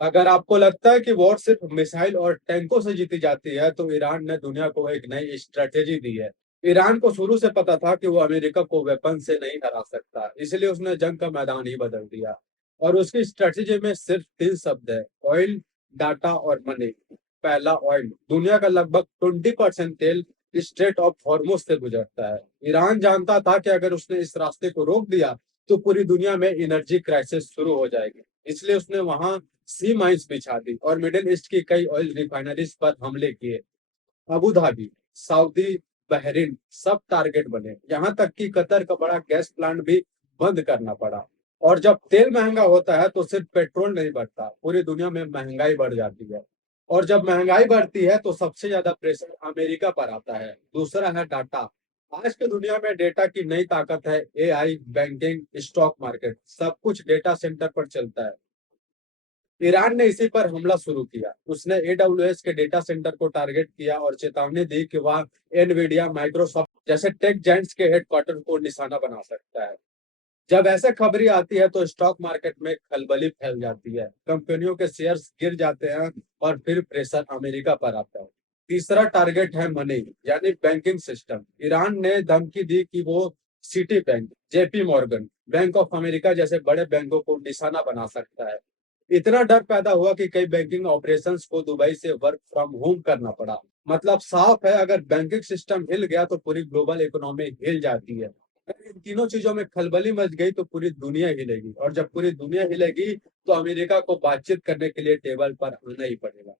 अगर आपको लगता है कि वॉर सिर्फ मिसाइल और टैंकों से जीती जाती है, तो ईरान ने दुनिया को एक नई स्ट्रेटेजी दी है। ईरान को शुरू से पता था कि वो अमेरिका को वेपन से नहीं हरा सकता, इसलिए उसने जंग का मैदान ही बदल दिया। और उसकी स्ट्रेटेजी में सिर्फ 3 शब्द है: ऑयल, डाटा और मनी। पहला, ऑयल। दुनिया का लगभग 20% तेल स्ट्रेट ऑफ हॉर्मुज से गुजरता है। ईरान जानता था कि अगर उसने इस रास्ते को रोक दिया तो पूरी दुनिया में एनर्जी क्राइसिस शुरू हो जाएगी। इसलिए उसने वहां सी माइंस बिछा दी और मिडिल ईस्ट की कई ऑयल रिफाइनरीज पर हमले किए। अबू धाबी, सऊदी, बहरीन सब टारगेट बने। यहाँ तक कि कतर का बड़ा गैस प्लांट भी बंद करना पड़ा। और जब तेल महंगा होता है तो सिर्फ पेट्रोल नहीं बढ़ता, पूरी दुनिया में महंगाई बढ़ जाती है। और जब महंगाई बढ़ती है तो सबसे ज्यादा प्रेशर अमेरिका पर आता है। दूसरा है डाटा। आज की दुनिया में डेटा की नई ताकत है। एआई, बैंकिंग, स्टॉक मार्केट, सब कुछ डेटा सेंटर पर चलता है। ईरान ने इसी पर हमला शुरू किया। उसने एडब्ल्यूएस के डेटा सेंटर को टारगेट किया और चेतावनी दी कि वह एनवीडिया, माइक्रोसॉफ्ट जैसे टेक जायंट्स के हेडक्वार्टर को निशाना बना सकता है। जब ऐसे खबरें आती है तो स्टॉक मार्केट में खलबली फैल जाती है, कंपनियों के शेयर्स गिर जाते हैं और फिर प्रेशर अमेरिका पर आता है। तीसरा टारगेट है मनी, यानी बैंकिंग सिस्टम। ईरान ने धमकी दी कि वो city bank, JP Morgan, bank of America जैसे बड़े बैंकों को निशाना बना सकता है। इतना डर पैदा हुआ कि कई बैंकिंग ऑपरेशंस को दुबई से वर्क फ्रॉम होम करना पड़ा। मतलब साफ है, अगर बैंकिंग सिस्टम हिल गया तो पूरी ग्लोबल इकोनॉमी हिल जाती है। अगर इन तीनों चीजों में खलबली मच गई तो पूरी दुनिया हिलेगी, और जब पूरी दुनिया हिलेगी तो अमेरिका को बातचीत करने के लिए टेबल पर आना ही पड़ेगा।